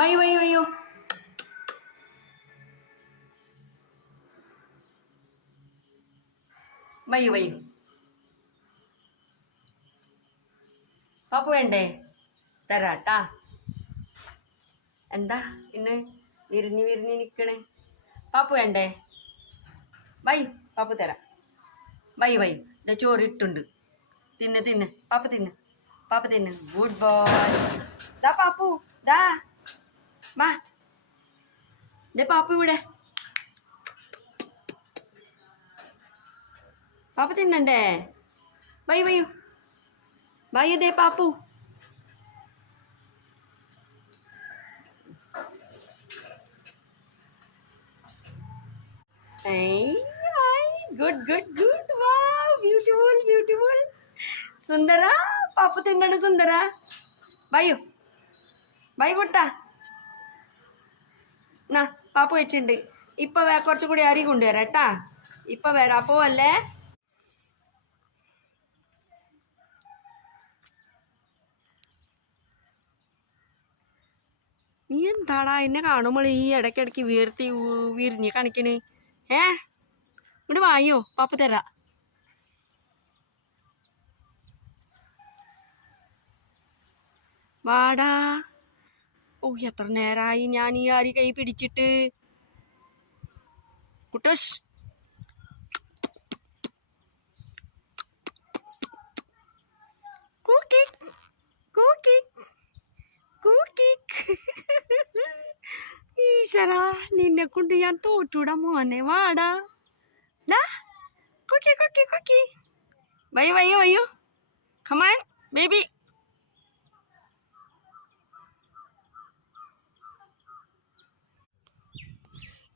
bye bye അയ്യോ bye bye Pappu വേണ്ടേ തരാട്ടാ എന്താ ഇന്ന് വിരിഞ്ഞ് വിരിഞ്ഞ് നിൽക്കണേ പാപ്പു വേണ്ടേ ബൈ പാപ്പു തരാം ബൈ ബൈ ഇതാ ചോറ് ഇട്ടുണ്ട് തിന്ന് തിന്ന് പാപ്പ തിന്ന് ഗുഡ് ബോയ് ദാ പാപ്പു ദാ മാ ദേ പാപ്പു ഇവിടെ പാപ്പ തിന്നണ്ടേ ബൈ ബയ്യു ബൈ ദേ പാപ്പു ഗുഡ് വാവ് ബ്യൂട്ടിഫുൾ സുന്ദര പാപ്പു തിന്നണ്ട സുന്ദര ബയ്യു ബൈ പൊട്ട എന്നാ പാപ്പു വെച്ചിട്ടുണ്ട് ഇപ്പൊ കുറച്ചും കൂടി അരി കൊണ്ടുവരാം കേട്ടാ ഇപ്പൊ വരാം പോവല്ലേ നീ എന്താടാ എന്നെ കാണുമ്പോൾ ഈ ഇടയ്ക്കിടയ്ക്ക് വിരിഞ്ഞ് കാണിക്കണേ ഇങ്ങോട്ട് വായോ പാപ്പ തരാ വാടാ ഓ എത്ര നേരമായി ഞാൻ ഈ അരി കൈ പിടിച്ചിട്ട് കുട്ടോഷ് ഈശ്വരാ നിന്നെ കൊണ്ട് ഞാൻ തോറ്റൂടാ മോനെ വാടാ കുക്കി വയ്യോ കമാൻ ബേബി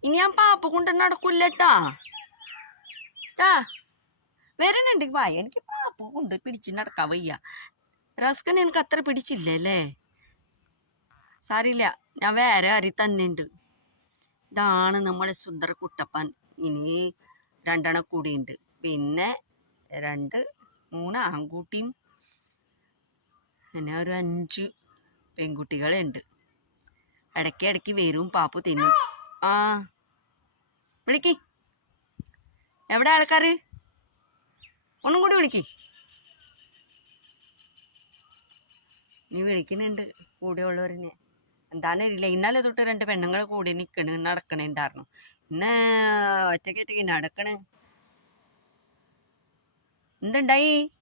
ഇനി ഞാൻ പാപ്പ കൊണ്ട് നടക്കൂല്ലട്ടാ വരുന്നുണ്ട് വായ എനിക്ക് പാപ്പ കൊണ്ട് പിടിച്ച് നടക്കാൻ വയ്യ റസ്കൻ എനിക്ക് അത്ര പിടിച്ചില്ലല്ലേ സാരില്ല ഞാൻ വേറെ അരി തന്നെയുണ്ട് ഇതാണ് നമ്മുടെ സുന്ദര കുട്ടപ്പൻ ഇനി 2 എണ്ണം കൂടിയുണ്ട് പിന്നെ 3 ആൺകുട്ടിയും പിന്നെ ഒരു 5 പെൺകുട്ടികളുണ്ട് ഇടയ്ക്ക് വരും പാപ്പു തിന്നും വിളിക്ക് എവിടെ ആൾക്കാർ ഒന്നും കൂടി വിളിക്ക് നീ വിളിക്കുന്നുണ്ട് കൂടെയുള്ളവരിനെ എന്താണെന്നില്ല ഇന്നലെ തൊട്ട് 2 പെണ്ണുങ്ങൾ കൂടി നടക്കണുണ്ടായിരുന്നു ഇന്ന് ഒറ്റയ്ക്ക് നടക്കണേ എന്തുണ്ടായി